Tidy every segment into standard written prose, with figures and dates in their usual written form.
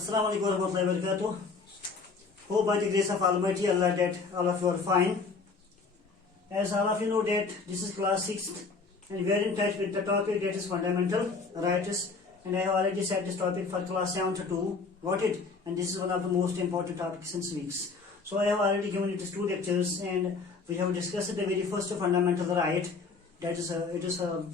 Assalamu alaikum warahmatullahi wabarakatuh. Hope by the grace of Almighty Allah that all of you are fine. As all of you know that this is class 6th and we are in touch with the topic that is fundamental rights, and I have already set this topic for class 7 to 2. Got it? And this is one of the most important topics in civics. So I have already given it 2 lectures and we have discussed the very first fundamental right. That is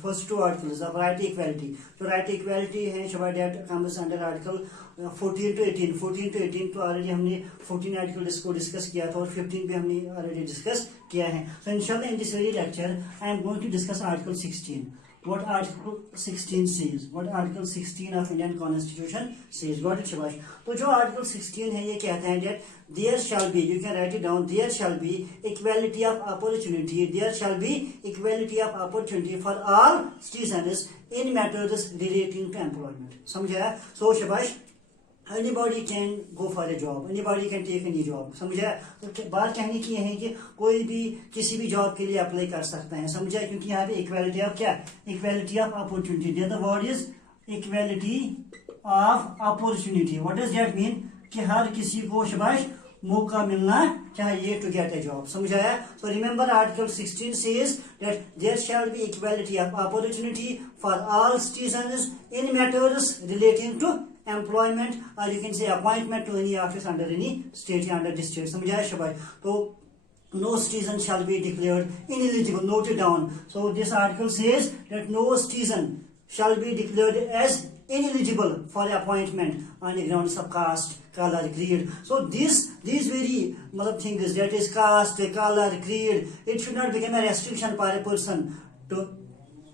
first 2 articles of right equality. So right equality है शब्द that comes under article 14 to 18. 14 to 18 तो already हमने 14 article को discuss किया था और 15 भी हमने already discuss किया है. So inshallah in this very lecture I am going to discuss article 16. What article 16 says? What article 16 of Indian Constitution says? Got it, Shabash? तो जो article 16 है ये कहता है that there shall be, you can write it down, there shall be equality of opportunity. There shall be equality of opportunity for all citizens in matters relating to employment. समझा? So Shabash, anybody can go for a job, anybody can take any job. समझा? तो बात कहने की है कि कोई भी किसी भी जॉब के लिए अप्लाई कर सकता है. समझा? क्योंकि यहाँ पे इक्वालिटी ऑफ क्या, equality of opportunity. The word is equality of opportunity. What does that mean? कि हर किसी को शबाश मौका मिलना चाहिए टू गेट ए जॉब. समझा? So remember article 16 says that there shall be equality of opportunity for all citizens in matters relating to employment, or you can say appointment to any office under any state or under district. समझा शबाश? तो no citizen shall be declared ineligible. Note it down. So this article says that no citizen shall be declared as ineligible for appointment on the grounds of caste, color, creed. So these very things, that is caste, color, creed, it should not become a restriction for a person to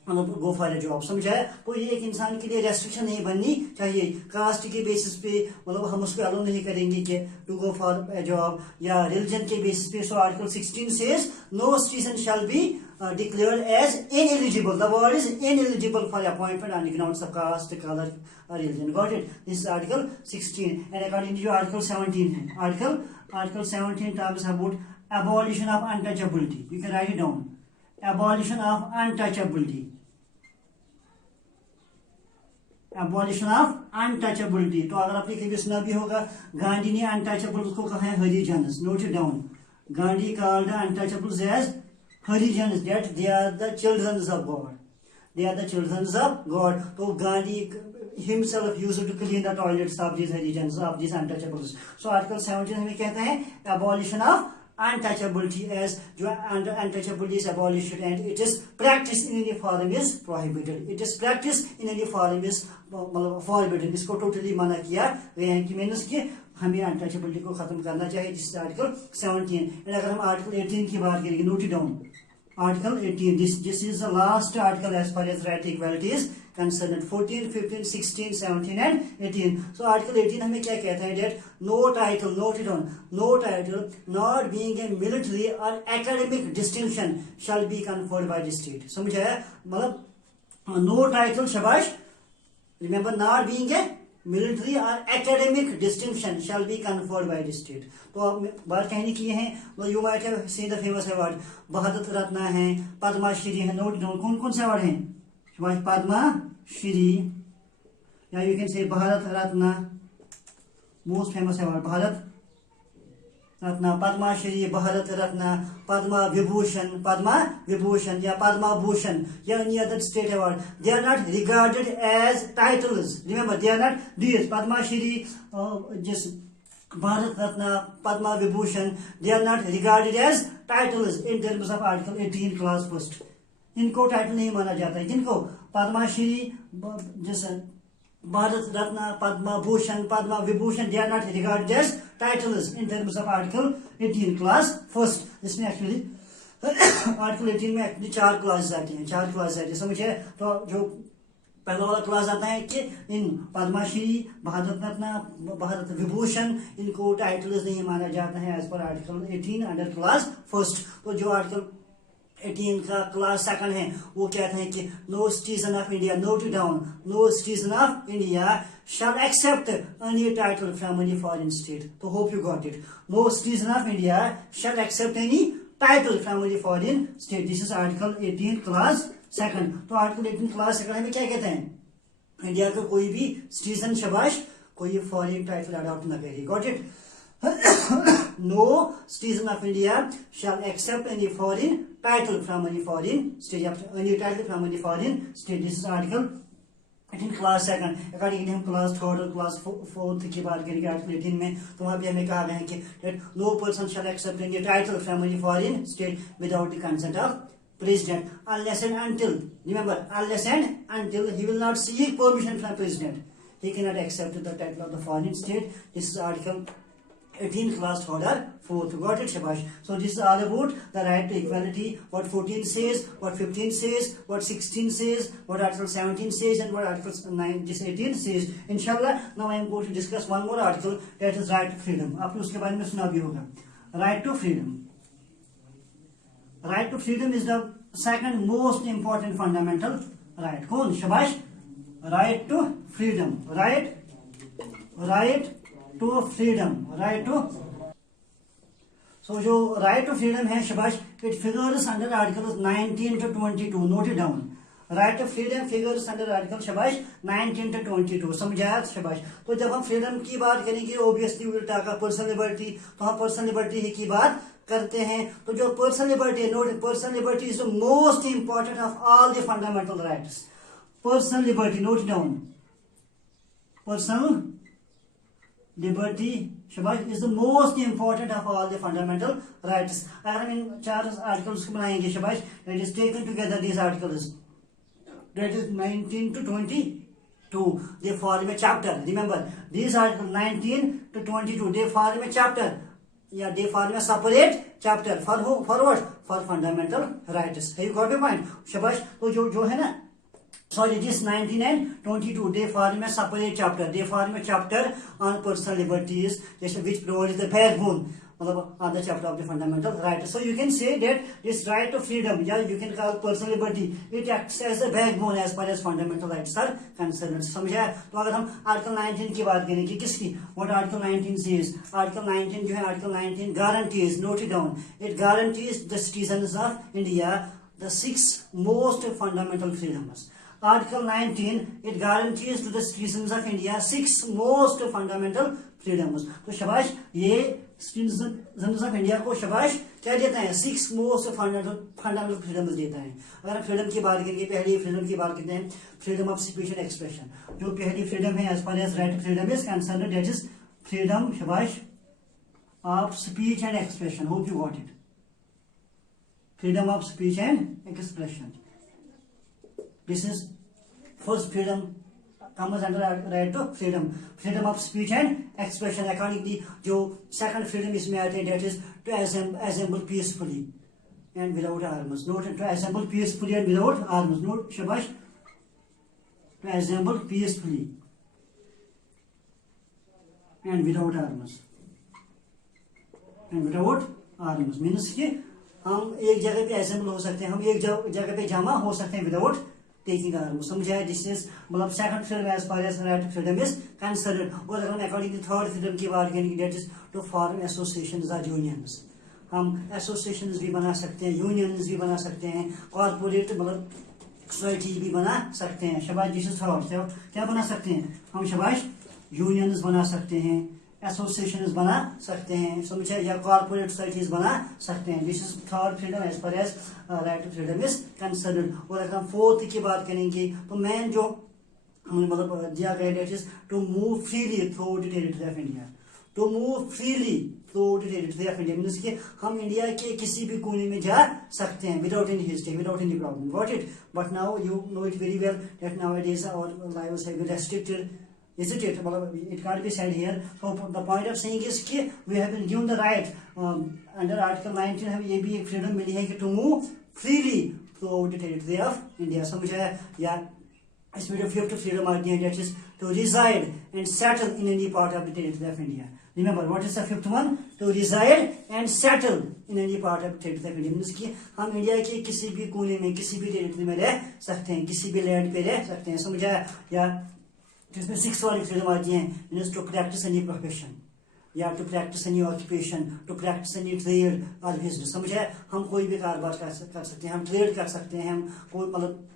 go for a job. समझा? तो ये एक इंसान के लिए restriction नहीं बननी चाहिए. कास्ट के बेसिस पे हम उसको अलाउ नहीं करेंगे कि to go for a job, या रिलीजन के बेसिस पे. So article 16 says no citizen shall be declared as ineligible. The word is ineligible for appointment on the grounds of caste, color, or religion. Got it? This is article 16. And according to article 17 है. Article 17 talks about abolition of untouchability. You can write it down. Abolition of untouchability. Abolition of untouchability. तो अगर आपने कभी सुना भी होगा, गांधी ने untouchables को कहा है Harijans. Note it down. Gandhi called the untouchables as Harijans, that they are the children of God. They are the children of God. तो Gandhi himself used to clean the toilets of these harijans, of these untouchables. So article 17 हमें कहता है abolition of untouchability, as untouchability is abolished and it is practiced in any form is prohibited. It is practiced in any form is forbidden. इसको totally मना किया गया है कि means कि हमें अनटचेबिलिटी को खत्म करना चाहिए. जिस आर्टिकल 17. एंड अगर हम आर्टिकल 18 की बात करेंगे, note it down. Article 18, this is the last article as far as right equality is concerned. 14, 15, 16, 17 and 18. So article 18 हमें क्या कहता है? that no title, note it down, no title not being a military or academic distinction shall be conferred by the state. समझा है? मतलब no title, शबाश. Remember, not being a military or academic distinction shall be conferred by the state. तो अब बात कहने की है, you might have seen the famous award. Bharat Ratna है, पद्मा श्री है. Note down. कौन कौन से अवार्ड हैं? पद्मा श्री, या you can say Bharat Ratna, most famous award Bharat Ratna, Padma Shri, Bharat Ratna, Padma Vibhushan या पद्मा भूषण या any other state award. They are not regarded as titles. Remember, they are not these Padma Shri, just Bharat Ratna, Padma Vibhushan, they are not regarded as titles in terms of article 18 clause 1. इनको title नहीं माना जाता है. जिनको पद्मा श्री, जैसे Bharat Ratna, Padma Bhushan, Padma Vibhushan, they are not regarded as titles in terms of article 18 clause 1. इसमें actually article 18 में actually 4 classes आती हैं. 4 क्लासेस आती है. समझे? तो जो पहला वाला क्लास आता है कि इन पद्माश्री, भारत रत्न, भारत विभूषण, इनको टाइटल्स नहीं माना जाता है as per article 18 under class 1. तो जो आर्टिकल 18 का क्लास 2 है वो कहते हैं कि no citizen of India, note down, no citizen of India shall accept any title from any foreign state. तो hope you got it. No citizen of India shall accept any title from any foreign state. This is article 18 class 2. तो article 18 class 2 में क्या कहते हैं? India का कोई भी citizen, शबाश, कोई फॉरेन टाइटल अडॉप्ट न करे। Got it? No citizen of India shall accept any foreign title from any foreign state, any title from any foreign state. This is article 18 class second. According हम class third और class fourth की बात करेंगे article 18 में, तो वहाँ पे हमें कहा गया है कि no person shall accept any title from any foreign state without the consent of president unless and until, remember, unless and until he will not seek permission from president, he cannot accept the title of the foreign state. This is article 18 class order 4th. Got it, Shabash? So this is all about the right to equality, what 14 says, what 15 says, what 16 says, what article 17 says, and what article 18 says. Inshallah, now I am going to discuss one more article, that is right to freedom. आपने उसके बारे में सुना भी होगा, right to freedom. Right to freedom is the second most important fundamental right. कौन? शाबाश. Right to freedom. Right to freedom. Right to. So जो right to freedom है शाबाश, it figures under articles 19 to 22. Note it down. Right to freedom figures under article शाबाश 19 to 22. समझाया शाबाश? तो जब हम फ्रीडम की बात करेंगे obviously we will talk about personal liberty. तो हम पर्सनल लिबर्टी ही की बात करते हैं। तो जो personal liberty, note, personal liberty is the most important of all the fundamental rights. Personal liberty, note down, personal liberty शाबाश is the most important of all the fundamental rights. अगर हम इन 4 आर्टिकल्स को बनाएंगे शाबाश, that is taken together these articles, that is 19 to 22, they form a chapter. Remember these article 19 to 22 they form a chapter, या they form a separate chapter for who, for what, for fundamental rights. Have you got my point? शाबाश। तो जो है ना, sorry, this 19 and 22 they form a separate chapter. They form a chapter on personal liberties, which provides the backbone on the chapter of the fundamental rights. So you can say that this right to freedom, yeah, you can call personal liberty, it acts as a backbone as far as fundamental rights are concerned. समझा? तो अगर हम article 19 की बात करें कि किसकी, what article 19 says, article 19 जो है, article 19 guarantees, note it down, it guarantees the citizens of India the 6 most fundamental freedoms. Article 19 it guarantees to the citizens of India 6 most fundamental freedoms. तो शाबाश, ये citizens of India को शाबाश क्या देता है? 6 most fundamental freedoms देता है। अगर हम फ्रीडम की बात करेंगे, पहली फ्रीडम की बात करते हैं, freedom of speech and expression. जो पहली फ्रीडम है as far as right to freedom is concerned, that is freedom शाबाश of speech and expression. Hope you got it. Freedom of speech and expression, this is first freedom comes under right to freedom, freedom of speech and expression. Accordingly जो second freedom इसमें आते हैं, that is to assemble peacefully and without arms. Note, to assemble peacefully and without arms. Note शाबाश, to assemble peacefully and without arms, and without arms means कि हम एक जगह पे असेंबल हो सकते हैं, हम एक जगह पे जमा हो सकते हैं विदाउट टेकिंग आर्म्स। समझा? दिस इज मतलब second freedom as far as right freedom is concerned. और अगर हम अकॉर्डिंग टू थर्ड फ्रीडम की बात करेंगे, that is to form associations और यूनियंस। हम एसोसिएशंस भी बना सकते हैं, यूनियंस भी बना सकते हैं, कॉर्पोरेट मतलब सोसाइटी भी बना सकते हैं। शाबाश, दिस इज थर्ड। क्या बना सकते हैं हम? शाबाश, यूनियंस बना सकते हैं, एसोसिएशंस बना सकते हैं, समझे, या कॉर्पोरेट सोसाइटीज बना सकते हैं। This is third freedom as far as right to freedom is concerned. और अगर हम फोर्थ की बात करेंगे तो मेन जो हमें मतलब दिया गया, that is to move freely through the territory of India. To move freely through the territory of India means कि हम इंडिया के किसी भी कोने में जा सकते हैं without any history, without any problem. Got it? But now you know it very well that nowadays our lives have been restricted, isn't it? It can't be said here. So the point of saying is कि we have been given the right under Article 19 हमें ये भी एक freedom मिली है कि to move freely throughout the territory of India. समझा? या इसमें जो फिफ्थ फ्रीडम आती है, that is to reside and settle in any part of the territory of India. Remember what is the fifth one? To reside and settle in any part of the territory of India. Means कि हम India के किसी भी कोने में, किसी भी territory में रह सकते हैं, किसी भी लैंड पे रह सकते हैं। समझा? या जिसमें 6 वाली फ्रीडम आती है, means to practise any profession, या to practise any occupation, to practise any trade और बिजनेस। समझे? हम कोई भी कारोबार कर सकते हैं, हम ट्रेड कर सकते हैं, हम कोई मतलब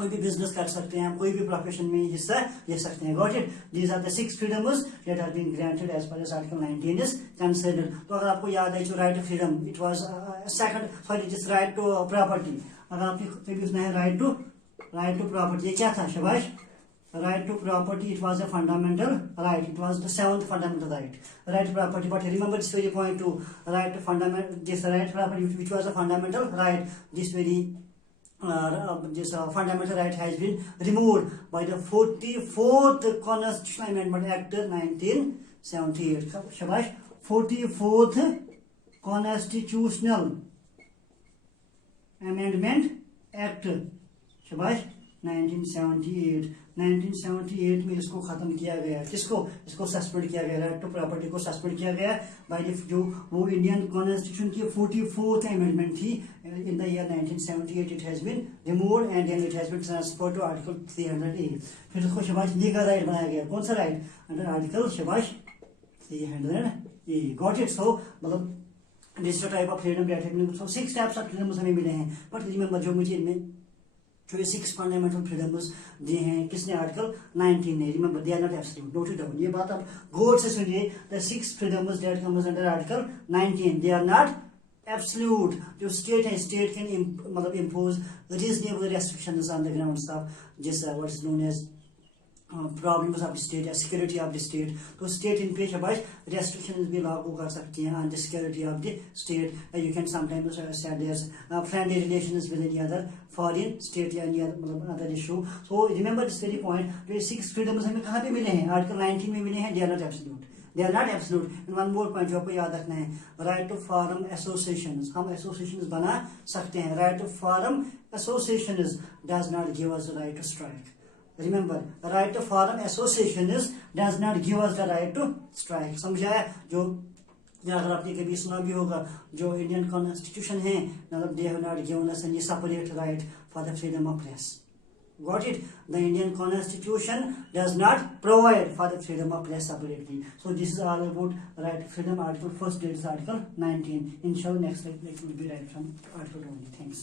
कोई भी बिजनेस कर सकते हैं, कोई भी प्रोफेशन में हिस्सा ले सकते हैं. Got it. These are the 6 freedoms that have been granted as far as Article 19 is concerned. तो अगर आपको याद है जो right to freedom, it was this right to property. अगर आपने कभी सुना है राइट टू प्रॉपर्टी, ये क्या था शाबाश? Right to property, it was a fundamental right. It was the 7th fundamental right. Right to property. But remember this very point too. Right to property, which was a fundamental right. This fundamental right has been removed by the 44th Constitutional Amendment Act 1978. Shabash. 44th Constitutional Amendment Act. Shabash. 1978 में इसको खत्म किया गया. किसको? इसको suspend किया गया. Right to property को सस्पेंड किया गया बाय जो वो इंडियन कॉन्स्टिट्यूशन की 44th अमेंडमेंट थी in the year 1978. It has been removed and then it has been transferred to article 300A. फिर इसको शाबाश लीगल राइट बनाया गया. कौन सा राइट? अंडर आर्टिकल शाबाश 300A. Got it. सो मतलब this type of freedom that have been. So 6 types of freedoms हमें मिले हैं. बट रिमेंबर जो मुझे इनमें जो ये 6 फंडामेंटल फ्रीडम्स दिए हैं किसने? आर्टिकल 19 ने. Remember they are not absolute. Note it down. ये बात आप गौर से सुनिए. The 6 freedoms that comes under article 19 they are not absolute. जो स्टेट है, स्टेट कैन मतलब impose reasonable restrictions on the grounds of जिस what is known as problems of the state या सिक्योरिटी ऑफ द स्टेट. तो state इन पे शाबाश restrictions भी लागू कर सकती हैं on the security of the state. You can sometimes said their friendly relations with any other foreign state या any other issue. So remember this very point. जो 6 फ्रीडम्स हमें कहाँ पे मिले हैं? आर्टिकल 19 में मिले हैं. They are not absolute. They are not absolute. And one more point जो आपको याद रखना है, right to form associations. हम associations बना सकते हैं. Right to form associations does not give us the right to strike. Remember, right to form associations does not give us the right to strike. समझा है? जो अगर आपने कभी सुना भी होगा जो इंडियन कॉन्स्टिट्यूशन है, मतलब they have not given us any separate right for the freedom of press. Got it? The Indian Constitution does not provide for the freedom of press separately. So this is all about right to freedom. Article 1st is Article 19. Inshallah next lecture will be right from Article 20. Thanks.